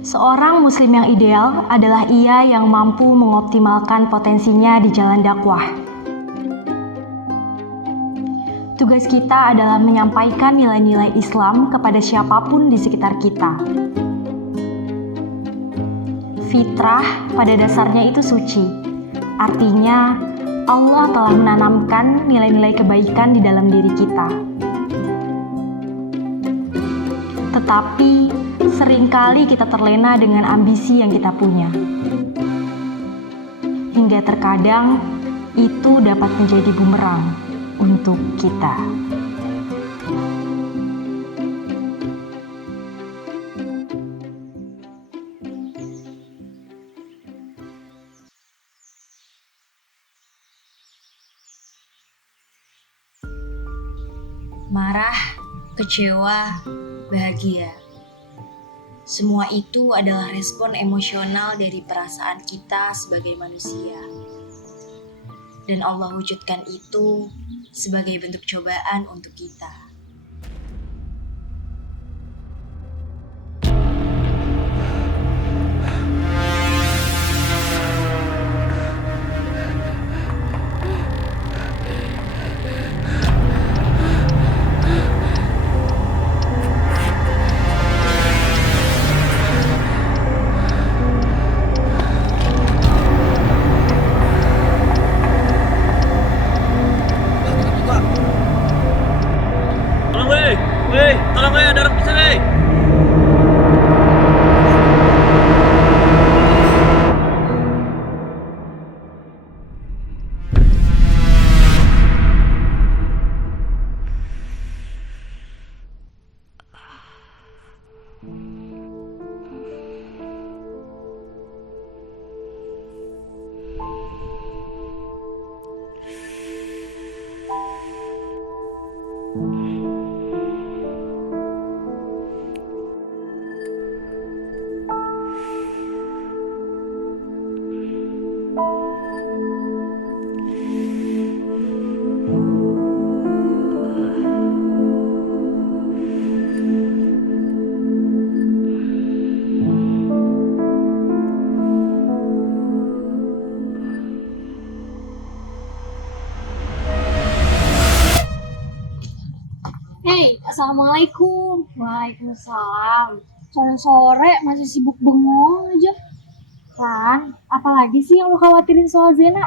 Seorang muslim yang ideal adalah ia yang mampu mengoptimalkan potensinya di jalan dakwah. Tugas kita adalah menyampaikan nilai-nilai Islam kepada siapapun di sekitar kita. Fitrah pada dasarnya itu suci. Artinya, Allah telah menanamkan nilai-nilai kebaikan di dalam diri kita. Tetapi, seringkali kita terlena dengan ambisi yang kita punya. Hingga terkadang, itu dapat menjadi bumerang untuk kita. Marah, kecewa, bahagia. Semua itu adalah respon emosional dari perasaan kita sebagai manusia. Dan Allah wujudkan itu sebagai bentuk cobaan untuk kita. Tolong ada orang bisa weh. Hey, assalamualaikum. Waalaikumsalam. Sore-sore masih sibuk bengong aja. Kan, apalagi sih yang lo khawatirin soal Zena?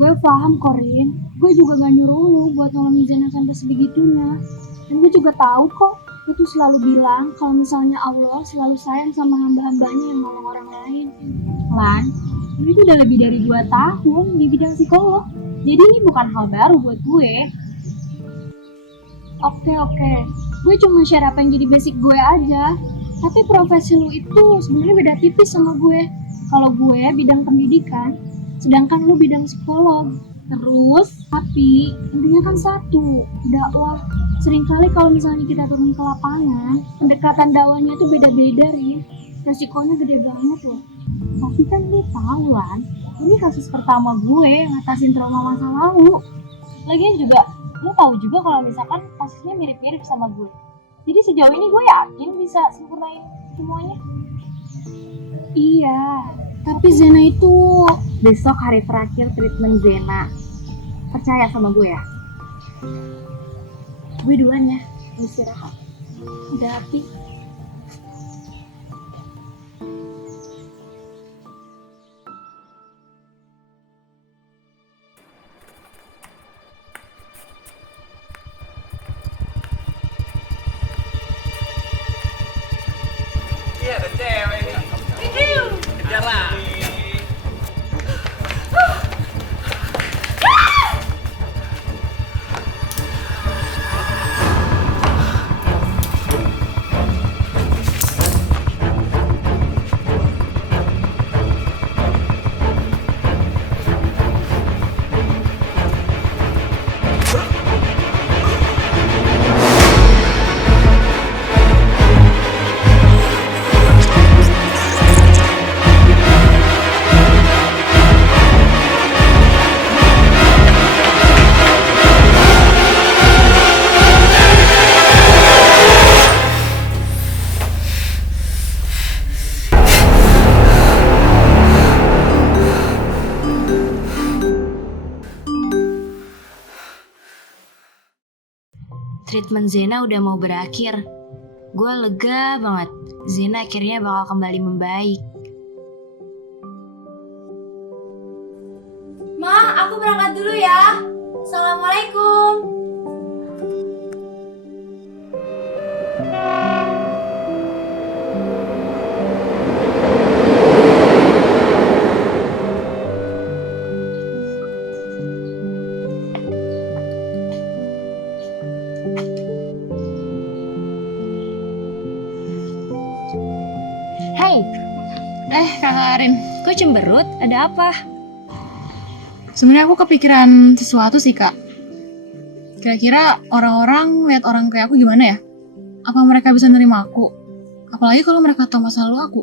Gue paham, Korin. Gue juga gak nyuruh lo buat nolongin Zena sampai sebegitunya. Dan gue juga tahu kok, lo tuh selalu bilang kalau misalnya Allah selalu sayang sama hamba-hambanya yang nolong orang lain. Lan, ini tuh udah lebih dari 2 tahun di bidang psikolog. Jadi ini bukan hal baru buat gue. Oke, gue cuma share apa yang jadi basic gue aja. Tapi profesi lu itu sebenarnya beda tipis sama gue. Kalau gue bidang pendidikan, sedangkan lu bidang psikolog. Terus, tapi intinya kan satu, dakwah. Seringkali kalau misalnya kita turun ke lapangan, pendekatan dakwahnya itu beda-beda, Rin. Resikonya gede banget loh. Tapi kan lu tahu Lan, ini kasus pertama gue ngatasin trauma masa lalu. Lagian juga lo tahu juga kalau misalkan kasusnya mirip-mirip sama gue. Jadi sejauh ini gue yakin bisa sempurnain semuanya. Iya, tapi Zena itu besok hari terakhir treatment Zena. Percaya sama gue ya. Gue duluan ya, istirahat. Udah hati. Iya, ada cewek nih. Kejar lah. treatment Zena udah mau berakhir. Gue lega banget. Zena akhirnya bakal kembali membaik. Ma, aku berangkat dulu ya. Assalamualaikum. Hai, Kakak Arin, kok cemberut? Ada apa? sebenarnya aku kepikiran sesuatu sih, Kak. Kira-kira orang-orang lihat orang kayak aku gimana ya? Apa mereka bisa nerima aku? Apalagi kalau mereka tahu masa lalu aku.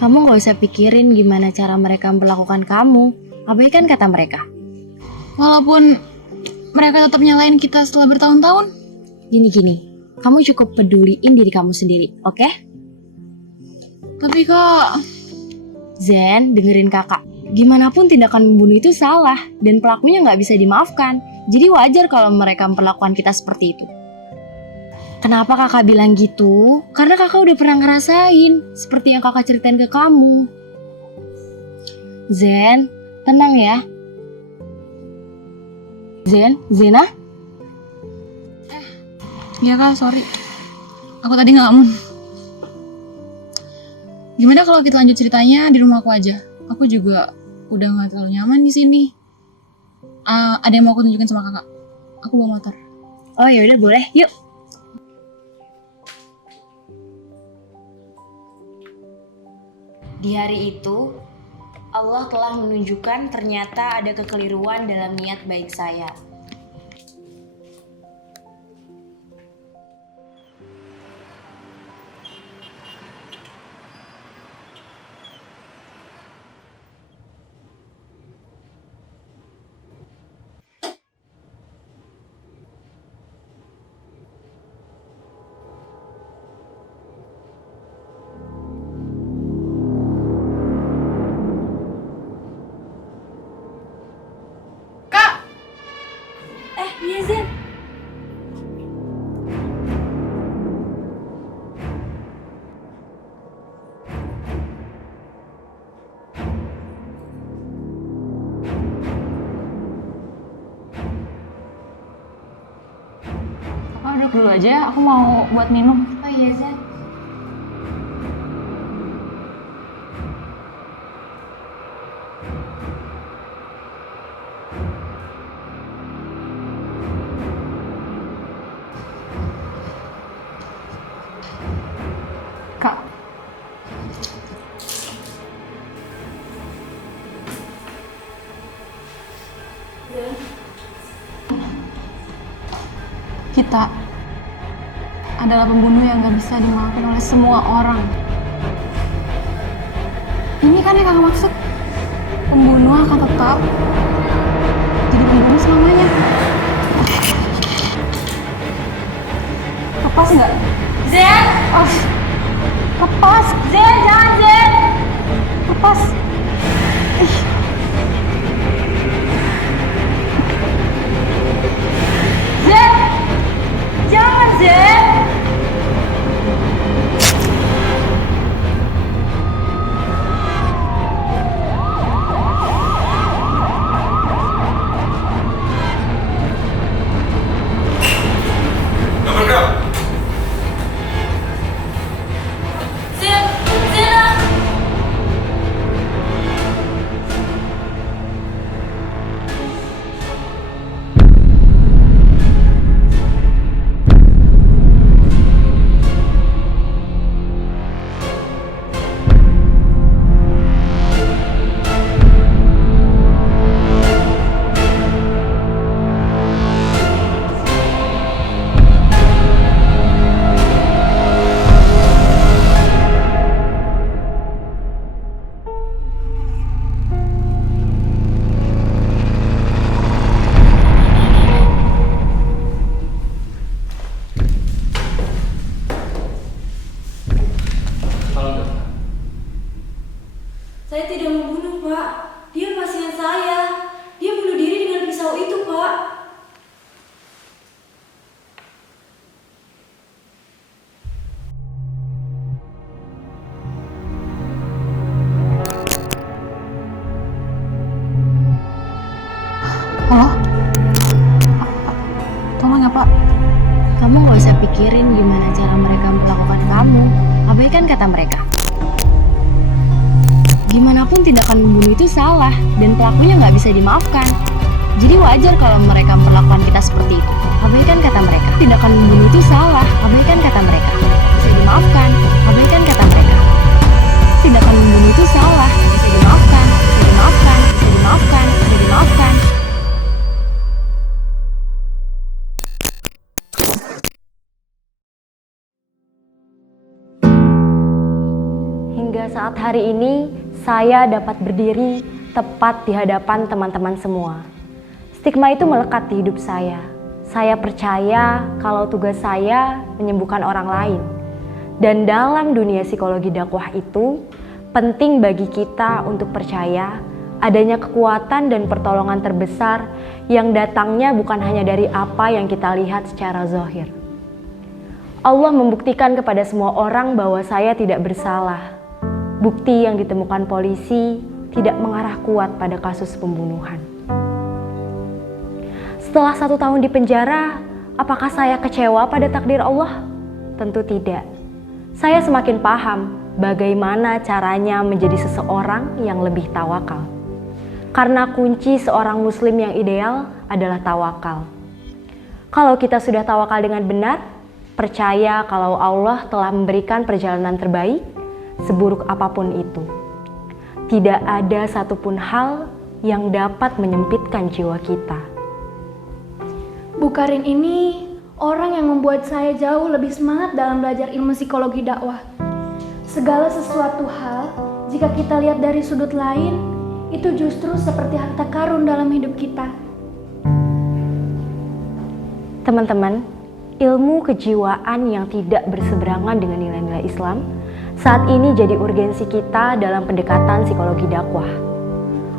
Kamu gak usah pikirin gimana cara mereka memperlakukan kamu. Abaikan kata mereka. Walaupun mereka tetap nyalain kita setelah bertahun-tahun. Gini, kamu cukup peduliin diri kamu sendiri, oke? Tapi Kak, Zen, dengerin kakak. Gimana pun tindakan membunuh itu salah, dan pelakunya nggak bisa dimaafkan. Jadi wajar kalau mereka memperlakukan kita seperti itu. Kenapa kakak bilang gitu? Karena kakak udah pernah ngerasain, seperti yang kakak ceritain ke kamu. Zen, tenang ya. Zen, Zena? iya Kak, sorry. Aku tadi ngelamun. Gimana kalau kita lanjut ceritanya di rumah aku aja? Aku juga udah nggak terlalu nyaman di sini. Ada yang mau aku tunjukin sama kakak? Aku bawa motor. Oh yaudah boleh, yuk. Di hari itu, Allah telah menunjukkan ternyata ada kekeliruan dalam niat baik saya. Iya Zen. Kakak duduk dulu aja, aku mau buat minum. Oh iya Zen. Kak, kita adalah pembunuh yang gak bisa dimaafin oleh semua orang. Ini kan yang kakak maksud. Pembunuh akan tetap jadi pembunuh selamanya. Lepas nggak? Zen, Oh, lepas. Zen, jangan Zen. Lepas. Ih. Zen, jangan Zen. Zen, Zena. Saya tidak membunuh, Pak. Dia pasien saya. Dia bunuh diri dengan pisau itu, Pak. pikirin gimana cara mereka memperlakukan kamu. Abaikan kata mereka. Gimana pun tindakan membunuh itu salah dan pelakunya nggak bisa dimaafkan. Jadi wajar kalau mereka memperlakukan kita seperti itu. Abaikan kata mereka. Tindakan membunuh itu salah. Abaikan kata mereka. Bisa dimaafkan. Abaikan kata mereka. Tindakan membunuh itu salah. Bisa dimaafkan. Bisa dimaafkan. Bisa dimaafkan. Bisa dimaafkan. Hingga saat hari ini, saya dapat berdiri tepat di hadapan teman-teman semua. Stigma itu melekat di hidup saya. Saya percaya kalau tugas saya menyembuhkan orang lain. Dan dalam dunia psikologi dakwah itu, penting bagi kita untuk percaya adanya kekuatan dan pertolongan terbesar yang datangnya bukan hanya dari apa yang kita lihat secara zahir. Allah membuktikan kepada semua orang bahwa saya tidak bersalah. Bukti yang ditemukan polisi tidak mengarah kuat pada kasus pembunuhan. Setelah 1 tahun di penjara, apakah saya kecewa pada takdir Allah? Tentu tidak. Saya semakin paham bagaimana caranya menjadi seseorang yang lebih tawakal. Karena kunci seorang muslim yang ideal adalah tawakal. Kalau kita sudah tawakal dengan benar, percaya kalau Allah telah memberikan perjalanan terbaik, seburuk apapun itu. Tidak ada satupun hal yang dapat menyempitkan jiwa kita. Bu Karin ini orang yang membuat saya jauh lebih semangat dalam belajar ilmu psikologi dakwah. Segala sesuatu hal, jika kita lihat dari sudut lain, itu justru seperti harta karun dalam hidup kita. Teman-teman, ilmu kejiwaan yang tidak berseberangan dengan nilai-nilai Islam saat ini jadi urgensi kita dalam pendekatan psikologi dakwah.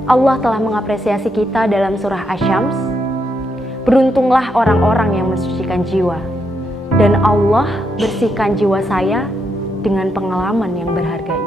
Allah telah mengapresiasi kita dalam surah Asy-Syams. Beruntunglah orang-orang yang mensucikan jiwa, dan Allah bersihkan jiwa saya dengan pengalaman yang berharga ini.